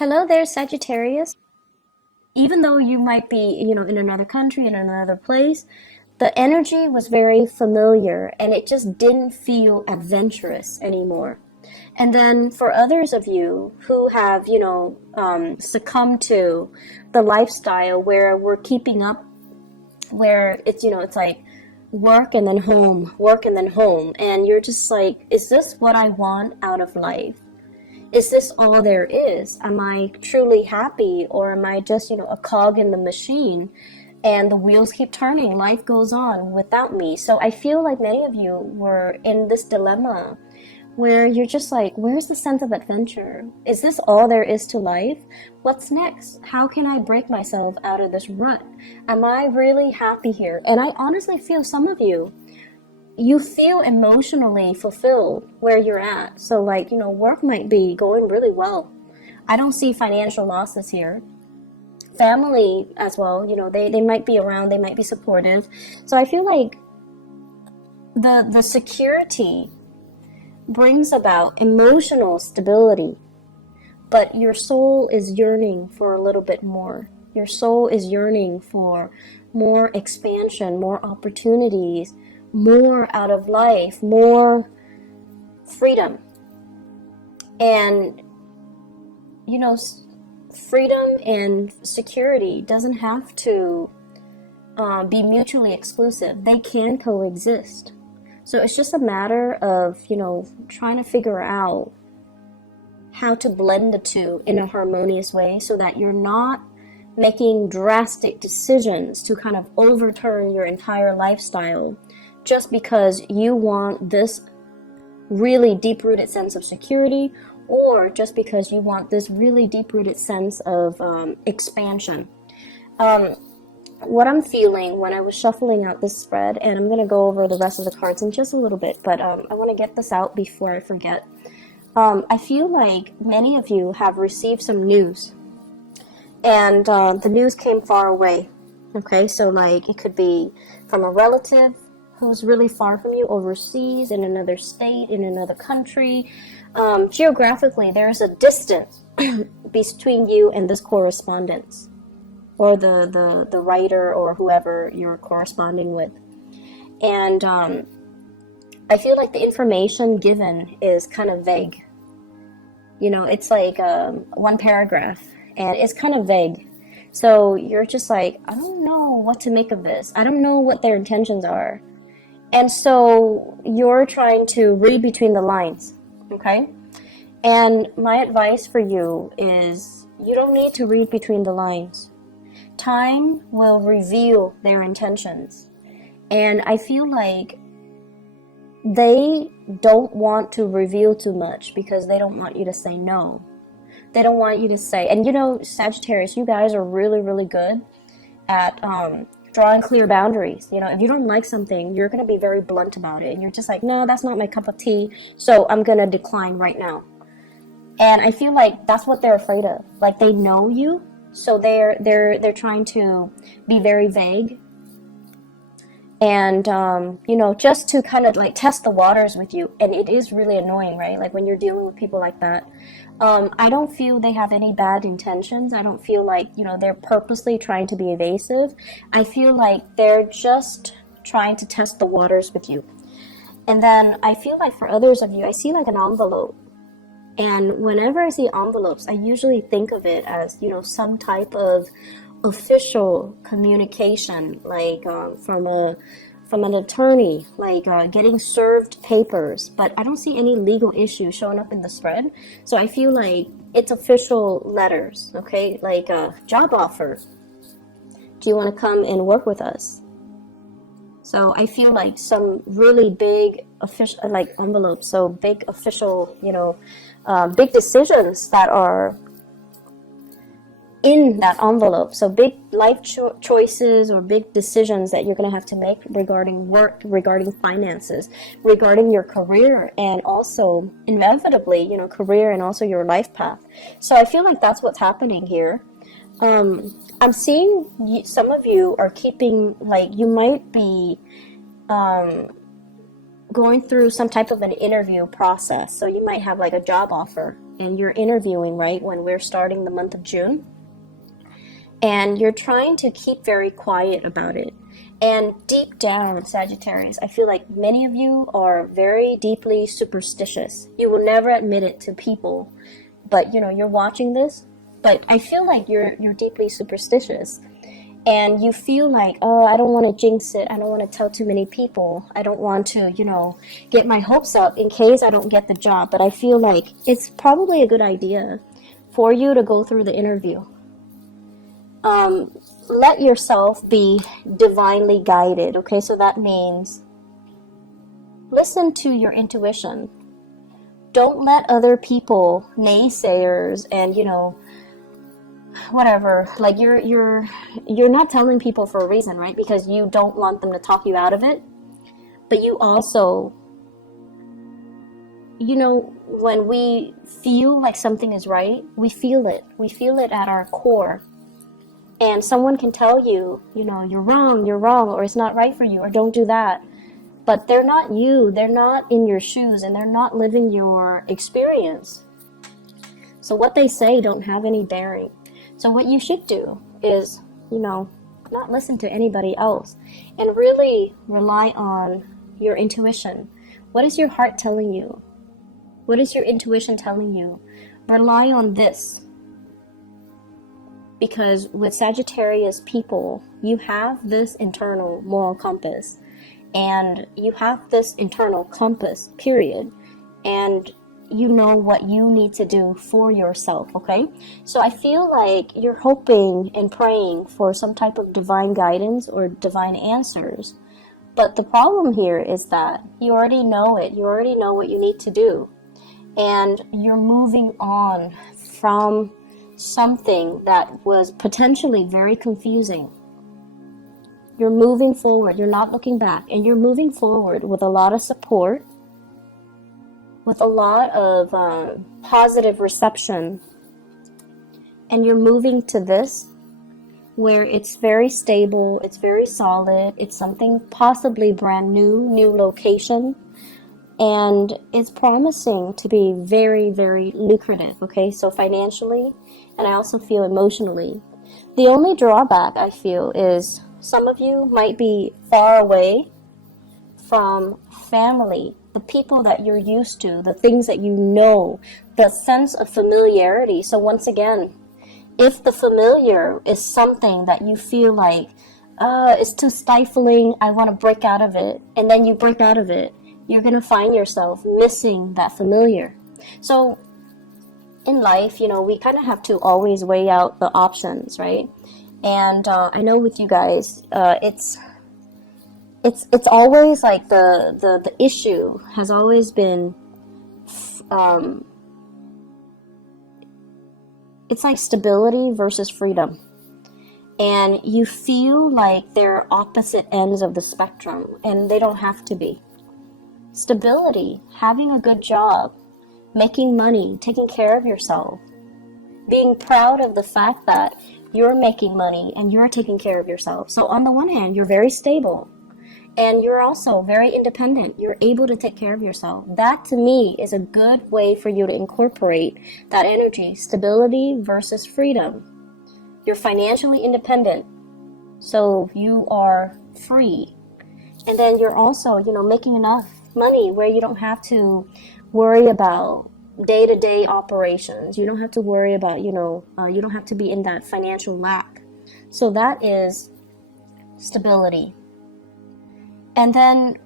Hello there, Sagittarius. Even though you might be, in another country, in another place, the energy was very familiar and it just didn't feel adventurous anymore. And then for others of you who have, succumbed to the lifestyle where we're keeping up, where it's like work and then home. And you're just like, is this what I want out of life? Is this all there is? Am I truly happy, or am I just, a cog in the machine and the wheels keep turning? Life goes on without me. So I feel like many of you were in this dilemma where you're just like, where's the sense of adventure? Is this all there is to life? What's next? How can I break myself out of this rut? Am I really happy here? And I honestly feel some of you feel emotionally fulfilled where you're at. So like, work might be going really well. I don't see financial losses here. Family as well, they might be around, they might be supportive. So I feel like the security brings about emotional stability, but your soul is yearning for a little bit more. Your soul is yearning for more expansion, more opportunities, more out of life, more freedom. And freedom and security doesn't have to be mutually exclusive. They can coexist. So it's just a matter of trying to figure out how to blend the two in a harmonious way, so that you're not making drastic decisions to kind of overturn your entire lifestyle just because you want this really deep-rooted sense of security, or just because you want this really deep-rooted sense of expansion. What I'm feeling when I was shuffling out this spread, and I'm going to go over the rest of the cards in just a little bit, but I want to get this out before I forget. I feel like many of you have received some news, and the news came far away. Okay, so like it could be from a relative who's really far from you, overseas, in another state, in another country. Geographically, there's a distance between you and this correspondence, or the writer, or whoever you're corresponding with. And I feel like the information given is kind of vague. It's like one paragraph, and it's kind of vague. So you're just like, I don't know what to make of this. I don't know what their intentions are. And so you're trying to read between the lines, okay? And my advice for you is you don't need to read between the lines. Time will reveal their intentions. And I feel like they don't want to reveal too much because they don't want you to say no. They don't want you to say, and Sagittarius, you guys are really, really good at drawing clear boundaries. If you don't like something, you're going to be very blunt about it, and you're just like, no, that's not my cup of tea, so I'm going to decline right now. And I feel like that's what they're afraid of. Like, they know you, so they're trying to be very vague, and just to kind of like test the waters with you. And it is really annoying, right? Like when you're dealing with people like that. I don't feel they have any bad intentions. I don't feel like, they're purposely trying to be evasive. I feel like they're just trying to test the waters with you. And then I feel like for others of you, I see like an envelope. And whenever I see envelopes, I usually think of it as, some type of official communication, like from an attorney, like getting served papers. But I don't see any legal issue showing up in the spread. So I feel like it's official letters, okay? Like a job offer. Do you want to come and work with us? So I feel like some really big official, like envelopes, so big official, big decisions that are in that envelope. So big life choices or big decisions that you're going to have to make regarding work, regarding finances, regarding your career, and also inevitably, career and also your life path. So I feel like that's what's happening here. I'm seeing some of you are keeping, like, you might be going through some type of an interview process. So you might have like a job offer and you're interviewing, right, when we're starting the month of June. And you're trying to keep very quiet about it. And deep down, Sagittarius, I feel like many of you are very deeply superstitious. You will never admit it to people, but you know, you're watching this, but I feel like you're deeply superstitious. And you feel like, oh, I don't want to jinx it. I don't want to tell too many people. I don't want to, you know, get my hopes up in case I don't get the job. But I feel like it's probably a good idea for you to go through the interview. Let yourself be divinely guided, okay? So that means listen to your intuition. Don't let other people, naysayers, and you know, whatever, like you're not telling people for a reason, right? Because you don't want them to talk you out of it. But you also, you know, when we feel like something is right, we feel it at our core. And someone can tell you, you know, you're wrong, or it's not right for you, or don't do that. But they're not you, they're not in your shoes, and they're not living your experience. So what they say don't have any bearing. So what you should do is, you know, not listen to anybody else and really rely on your intuition. What is your heart telling you? What is your intuition telling you? Rely on this. Because with Sagittarius people, you have this internal moral compass, and you have this internal compass, period. And you know what you need to do for yourself, okay? So I feel like you're hoping and praying for some type of divine guidance or divine answers. But the problem here is that you already know it. You already know what you need to do. And you're moving on from something that was potentially very confusing. You're moving forward. You're not looking back. And you're moving forward with a lot of support, with a lot of positive reception. And you're moving to this where it's very stable, it's very solid, it's something possibly brand new location, and it's promising to be very, very lucrative, okay? So financially, and I also feel emotionally. The only drawback I feel is some of you might be far away from family, the people that you're used to, the things that you know, the sense of familiarity. So once again, if the familiar is something that you feel like, it's too stifling, I want to break out of it, and then you break out of it, you're going to find yourself missing that familiar. So in life, you know, we kind of have to always weigh out the options, right? And I know with you guys, it's always like the issue has always been, it's like stability versus freedom. And you feel like they're opposite ends of the spectrum, and they don't have to be. Stability, having a good job, making money, taking care of yourself, being proud of the fact that you're making money and you're taking care of yourself. So on the one hand, you're very stable and you're also very independent. You're able to take care of yourself. That to me is a good way for you to incorporate that energy, stability versus freedom. You're financially independent, so you are free. And then you're also, you know, making enough money where you don't have to worry about day-to-day operations. You don't have to worry about, you know, you don't have to be in that financial lack. So that is stability. And then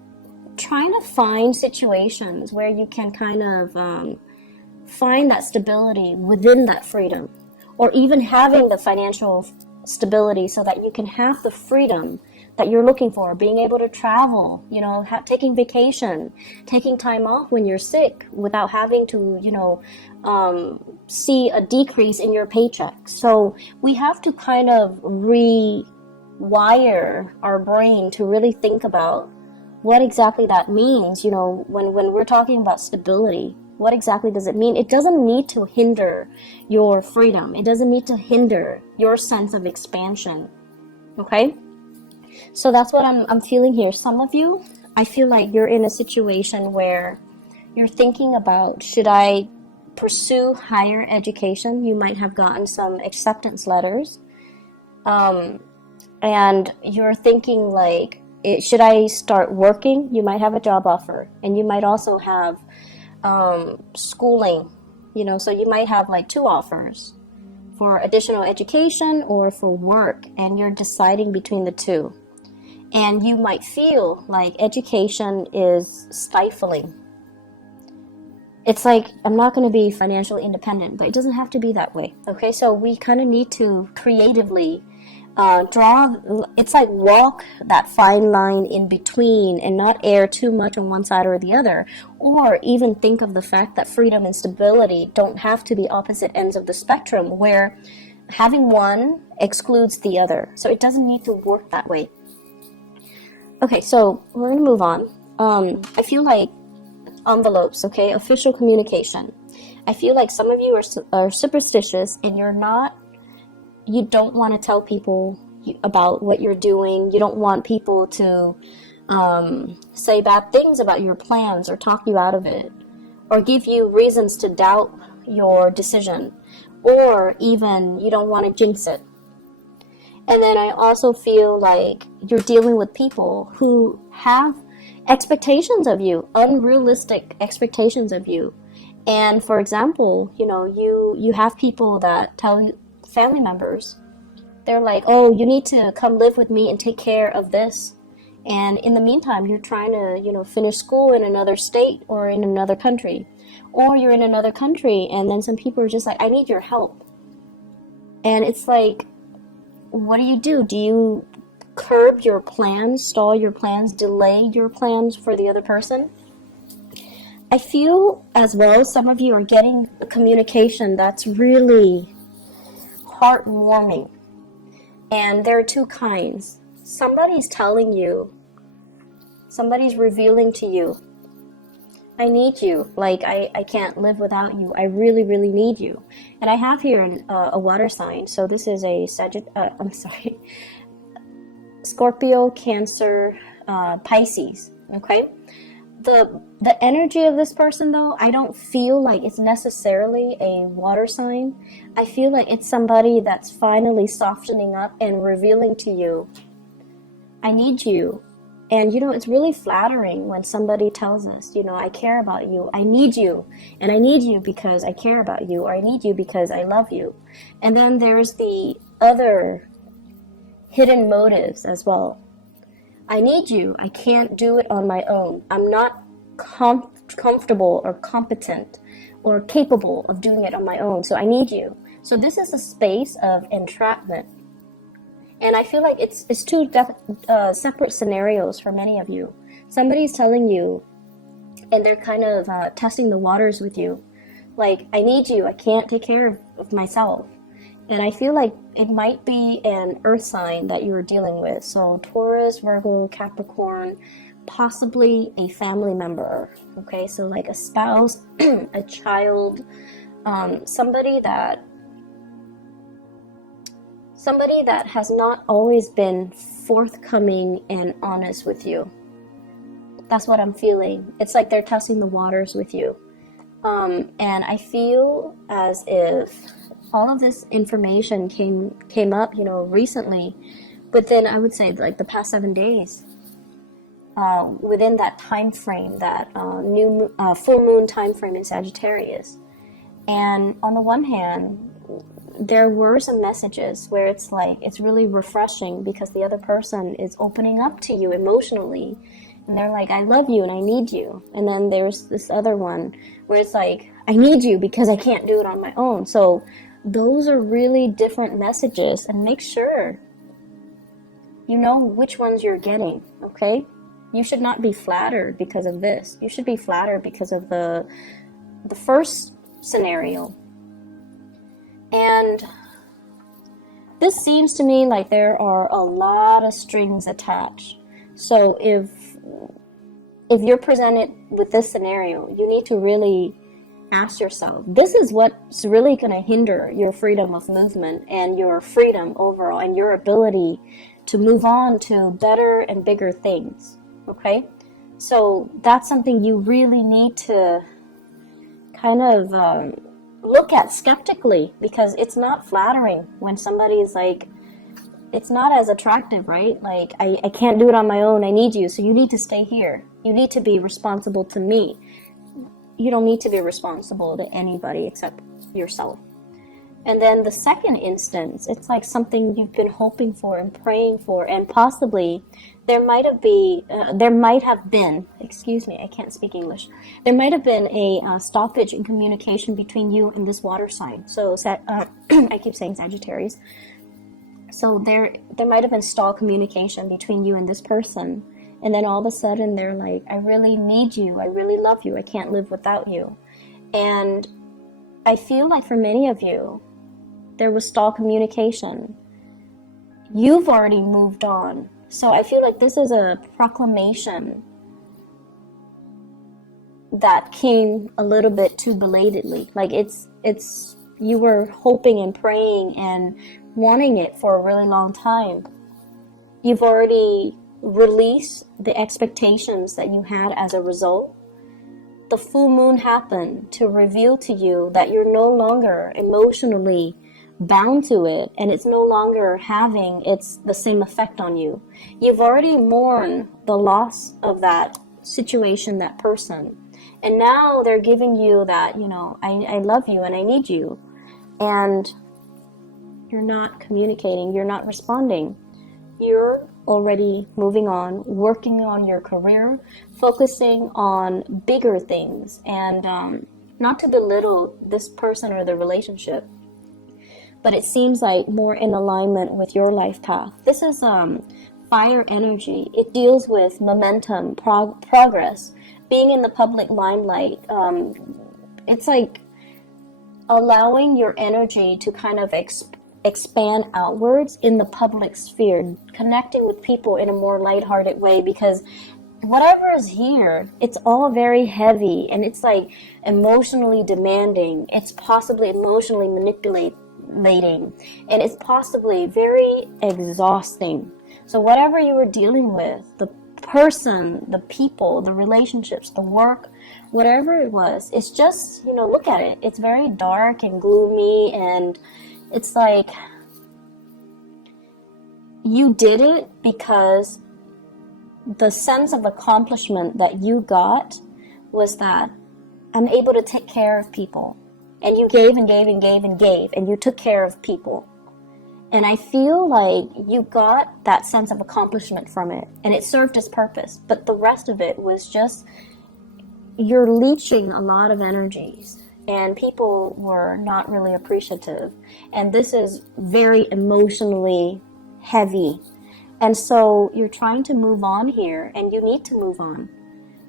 trying to find situations where you can kind of find that stability within that freedom, or even having the financial stability so that you can have the freedom that you're looking for, being able to travel, you know, taking vacation, taking time off when you're sick without having to, you know, see a decrease in your paycheck. So we have to kind of rewire our brain to really think about what exactly that means. You know, when we're talking about stability, what exactly does it mean? It doesn't need to hinder your freedom. It doesn't need to hinder your sense of expansion. Okay? So that's what I'm feeling here. Some of you, I feel like you're in a situation where you're thinking about, should I pursue higher education? You might have gotten some acceptance letters. And you're thinking like, should I start working? You might have a job offer, and you might also have schooling, so you might have like 2 offers for additional education or for work, and you're deciding between the 2. And you might feel like education is stifling. It's like, I'm not going to be financially independent, but it doesn't have to be that way. Okay, so we kind of need to creatively it's like walk that fine line in between and not err too much on one side or the other, or even think of the fact that freedom and stability don't have to be opposite ends of the spectrum where having one excludes the other. So it doesn't need to work that way. Okay, so we're going to move on. I feel like envelopes, okay, official communication. I feel like some of you are superstitious, and you don't want to tell people about what you're doing. You don't want people to say bad things about your plans or talk you out of it, or give you reasons to doubt your decision, or even you don't want to jinx it. And then I also feel like you're dealing with people who have expectations of you, unrealistic expectations of you. And for example, you have people that tell you, family members, they're like, oh, you need to come live with me and take care of this. And in the meantime, you're trying to, finish school in another state or in another country. Or you're in another country, and then some people are just like, I need your help. And it's like, what do? Do you curb your plans, stall your plans, delay your plans for the other person? I feel as well some of you are getting a communication that's really heartwarming. And there are 2 kinds. Somebody's telling you, somebody's revealing to you, I need you. Like, I can't live without you. I really, really need you. And I have here a water sign. So this is a Scorpio, Cancer, Pisces. Okay? The energy of this person, though, I don't feel like it's necessarily a water sign. I feel like it's somebody that's finally softening up and revealing to you, I need you. And, it's really flattering when somebody tells us, I care about you, I need you, and I need you because I care about you, or I need you because I love you. And then there's the other hidden motives as well. I need you. I can't do it on my own. I'm not comfortable or competent or capable of doing it on my own. So I need you. So this is a space of entrapment. And I feel like it's 2 separate scenarios for many of you. Somebody's telling you, and they're kind of testing the waters with you. Like, I need you. I can't take care of myself. And I feel like it might be an earth sign that you're dealing with. So Taurus, Virgo, Capricorn, possibly a family member. Okay, so like a spouse, a child, somebody that has not always been forthcoming and honest with you. That's what I'm feeling. It's like they're testing the waters with you. And I feel as if all of this information came up, recently, but then I would say like the past 7 days, within that time frame, that full moon time frame in Sagittarius. And on the one hand, there were some messages where it's like, it's really refreshing because the other person is opening up to you emotionally. And they're like, I love you and I need you. And then there's this other one where it's like, I need you because I can't do it on my own. So those are really different messages, and make sure you know which ones you're getting, okay? You should not be flattered because of this. You should be flattered because of the first scenario. And this seems to me like there are a lot of strings attached. So if you're presented with this scenario, you need to really ask yourself, this is what's really going to hinder your freedom of movement and your freedom overall and your ability to move on to better and bigger things, okay? So that's something you really need to kind of look at skeptically, because it's not flattering when somebody's like, it's not as attractive, right? Like, I can't do it on my own, I need you, so you need to stay here. You need to be responsible to me. You don't need to be responsible to anybody except yourself. And then the second instance, it's like something you've been hoping for and praying for, and possibly there might have been, excuse me, I can't speak English. There might have been a stoppage in communication between you and this water sign. So I keep saying Sagittarius. So there might have been stalled communication between you and this person. And then all of a sudden they're like, I really need you. I really love you. I can't live without you. And I feel like for many of you, there was stalled communication. You've already moved on. So I feel like this is a proclamation that came a little bit too belatedly. Like it's you were hoping and praying and wanting it for a really long time. You've already released the expectations that you had as a result. The full moon happened to reveal to you that you're no longer emotionally bound to it, and it's no longer having the same effect on you. You've already mourned the loss of that situation, that person, and now they're giving you that, I love you and I need you, and you're not communicating, you're not responding. You're already moving on, working on your career, focusing on bigger things, and not to belittle this person or the relationship, but it seems like more in alignment with your life path. This is fire energy. It deals with momentum, progress, being in the public limelight. It's like allowing your energy to kind of expand outwards in the public sphere, connecting with people in a more lighthearted way, because whatever is here, it's all very heavy, and it's like emotionally demanding. It's possibly emotionally manipulating, and it's possibly very exhausting. So whatever you were dealing with, the person, the people, the relationships, the work, whatever it was, it's just, look at it. It's very dark and gloomy, and it's like you did it because the sense of accomplishment that you got was that I'm able to take care of people. And you gave and gave and gave and gave, and you took care of people. And I feel like you got that sense of accomplishment from it, and it served its purpose. But the rest of it was just, you're leeching a lot of energies, and people were not really appreciative. And this is very emotionally heavy. And so you're trying to move on here, and you need to move on,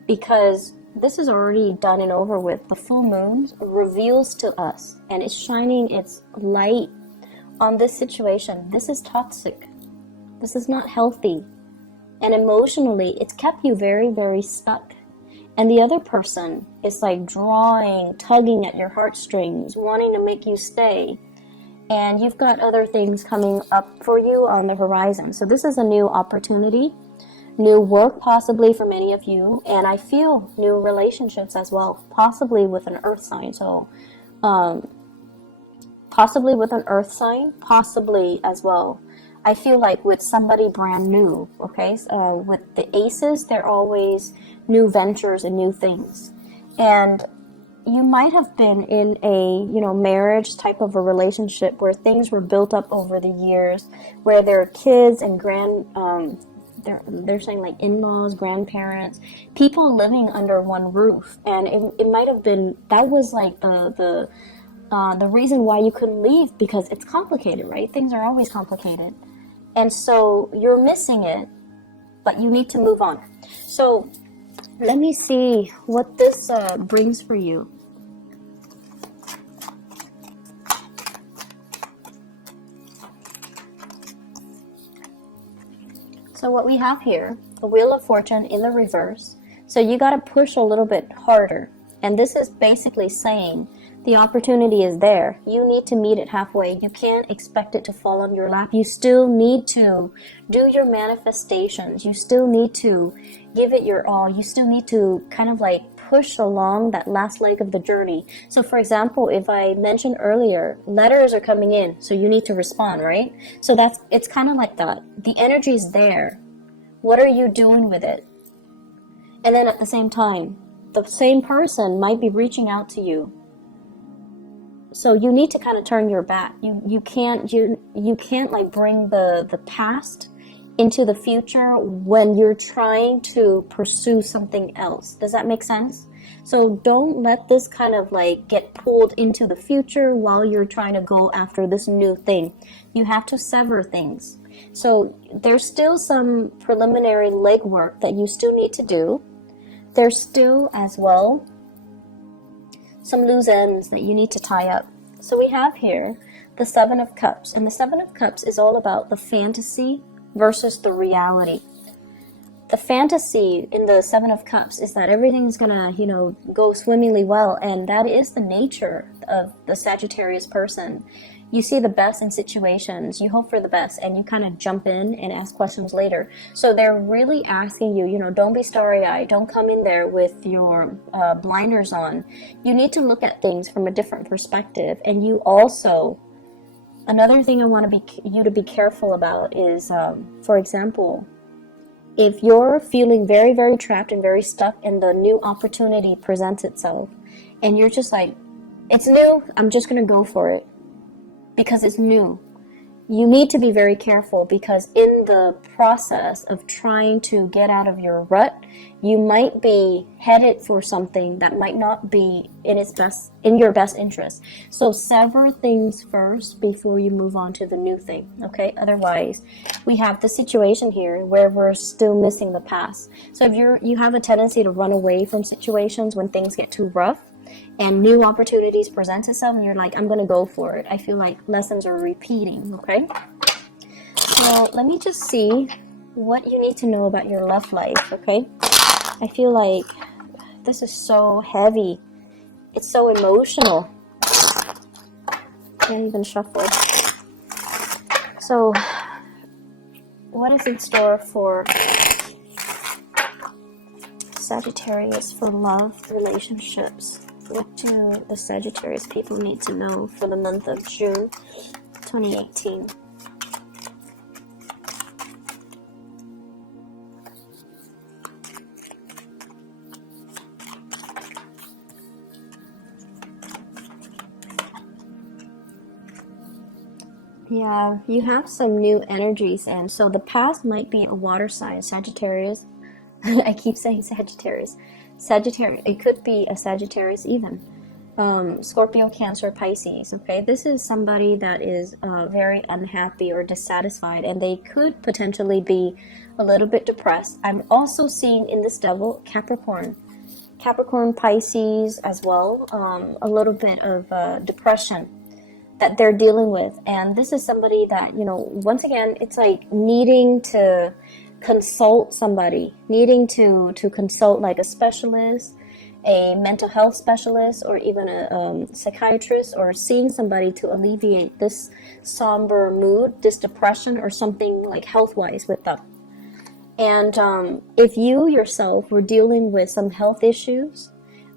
because this is already done and over with. The full moon reveals to us, and it's shining its light on this situation. This is toxic. This is not healthy. And emotionally, it's kept you very, very stuck. And the other person is like drawing, tugging at your heartstrings, wanting to make you stay. And you've got other things coming up for you on the horizon. So this is a new opportunity. New work possibly for many of you, and I feel new relationships as well, possibly with an earth sign. So possibly with an earth sign, possibly as well, I feel like with somebody brand new. Okay, with the aces, they're always new ventures and new things. And you might have been in a marriage type of a relationship where things were built up over the years, where there are kids and they're saying like in-laws, grandparents, people living under one roof. And it might have been, that was like the reason why you couldn't leave, because it's complicated, right? Things are always complicated. And so you're missing it, but you need to move on. So let me see what this brings for you. So what we have here, the Wheel of Fortune in the reverse. So you got to push a little bit harder. And this is basically saying The opportunity is there. You need to meet it halfway. You can't expect it to fall on your lap. You still need to do your manifestations. You still need to give it your all. You still need to kind of like push along that last leg of the journey. So for example, if I mentioned earlier, letters are coming in, so you need to respond, right? So it's kind of like that. The energy is there. What are you doing with it? And then at the same time, the same person might be reaching out to you. So you need to kind of turn your back. You can't like bring the past into the future when you're trying to pursue something else. Does that make sense? So don't let this kind of like get pulled into the future while you're trying to go after this new thing. You have to sever things. So there's still some preliminary legwork that you still need to do. There's still as well some loose ends that you need to tie up. So we have here the Seven of Cups, and the Seven of Cups is all about the fantasy versus the reality. The fantasy in the Seven of Cups is that everything's gonna, go swimmingly well, and that is the nature of the Sagittarius person. You see the best in situations, you hope for the best, and you kind of jump in and ask questions later. So they're really asking you, don't be starry-eyed. Don't come in there with your blinders on. You need to look at things from a different perspective. And you also, another thing I want you to be careful about is, for example, if you're feeling very, very trapped and very stuck and the new opportunity presents itself, and you're just like, it's new, I'm just going to go for it. Because it's new. You need to be very careful, because in the process of trying to get out of your rut, you might be headed for something that might not be in your best interest. So sever things first before you move on to the new thing, okay? Otherwise, we have the situation here where we're still missing the past. So if you have a tendency to run away from situations when things get too rough, and new opportunities present itself, and you're like, I'm going to go for it. I feel like lessons are repeating, okay? So let me just see what you need to know about your love life, okay? I feel like this is so heavy. It's so emotional. Can't even shuffle. So what is in store for Sagittarius for love, relationships? What do the Sagittarius people need to know for the month of June 2018? Yeah, you have some new energies, and so the past might be a water sign, Sagittarius. I keep saying Sagittarius. Sagittarius, it could be a Sagittarius even. Scorpio, Cancer, Pisces, okay? This is somebody that is very unhappy or dissatisfied, and they could potentially be a little bit depressed. I'm also seeing in this devil, Capricorn, Pisces as well, a little bit of depression that they're dealing with. And this is somebody that, once again, it's like needing to consult somebody, needing to consult like a specialist, a mental health specialist, or even a psychiatrist, or seeing somebody to alleviate this somber mood, this depression, or something like health-wise with them. And if you yourself were dealing with some health issues,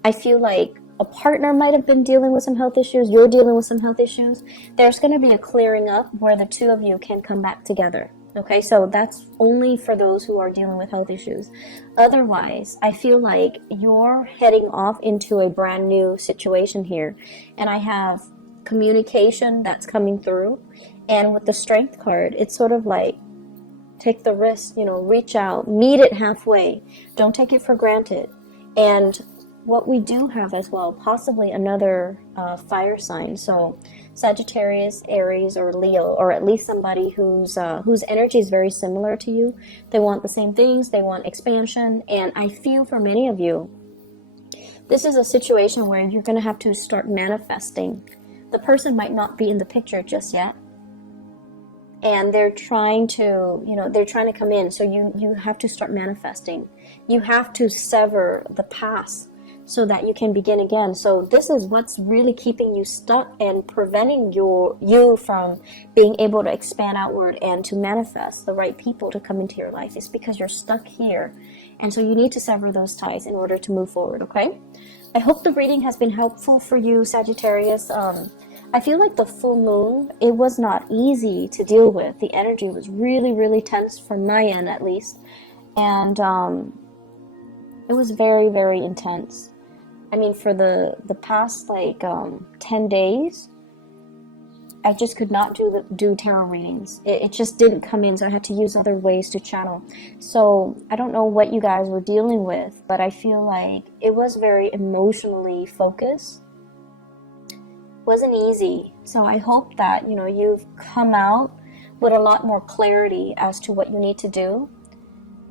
I feel like a partner might have been dealing with some health issues, you're dealing with some health issues, there's going to be a clearing up where the two of you can come back together. Okay, so that's only for those who are dealing with health issues. Otherwise, I feel like you're heading off into a brand new situation here. And I have communication that's coming through. And with the Strength card, it's sort of like, take the risk, reach out, meet it halfway. Don't take it for granted. And what we do have as well, possibly another fire sign. So Sagittarius, Aries, or Leo, or at least somebody whose energy is very similar to you. They want the same things. They want expansion. And I feel for many of you, this is a situation where you're going to have to start manifesting. The person might not be in the picture just yet. And they're trying to, they're trying to come in. So you have to start manifesting. You have to sever the past. so that you can begin again. So this is what's really keeping you stuck and preventing you from being able to expand outward and to manifest the right people to come into your life. It's because you're stuck here. And so you need to sever those ties in order to move forward, okay? I hope the reading has been helpful for you, Sagittarius. I feel like the full moon, it was not easy to deal with. The energy was really, really tense from my end, at least. And it was very, very intense. I mean, for the past like 10 days, I just could not do tarot readings. It just didn't come in, so I had to use other ways to channel. So I don't know what you guys were dealing with, but I feel like it was very emotionally focused. It wasn't easy. So I hope that, you know, you've come out with a lot more clarity as to what you need to do.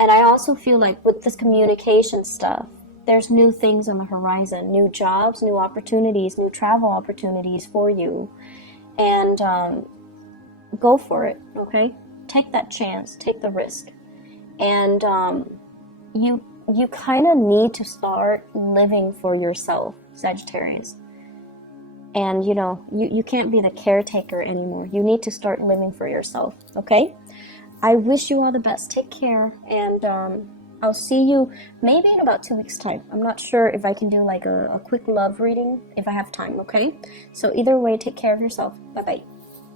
And I also feel like with this communication stuff, there's new things on the horizon, new jobs, new opportunities, new travel opportunities for you. And go for it, okay? Take that chance, take the risk. And you kind of need to start living for yourself, Sagittarius. And, you know, you can't be the caretaker anymore. You need to start living for yourself, okay? I wish you all the best. Take care, and I'll see you maybe in about 2 weeks' time. I'm not sure if I can do like a quick love reading if I have time, okay? So either way, take care of yourself. Bye-bye.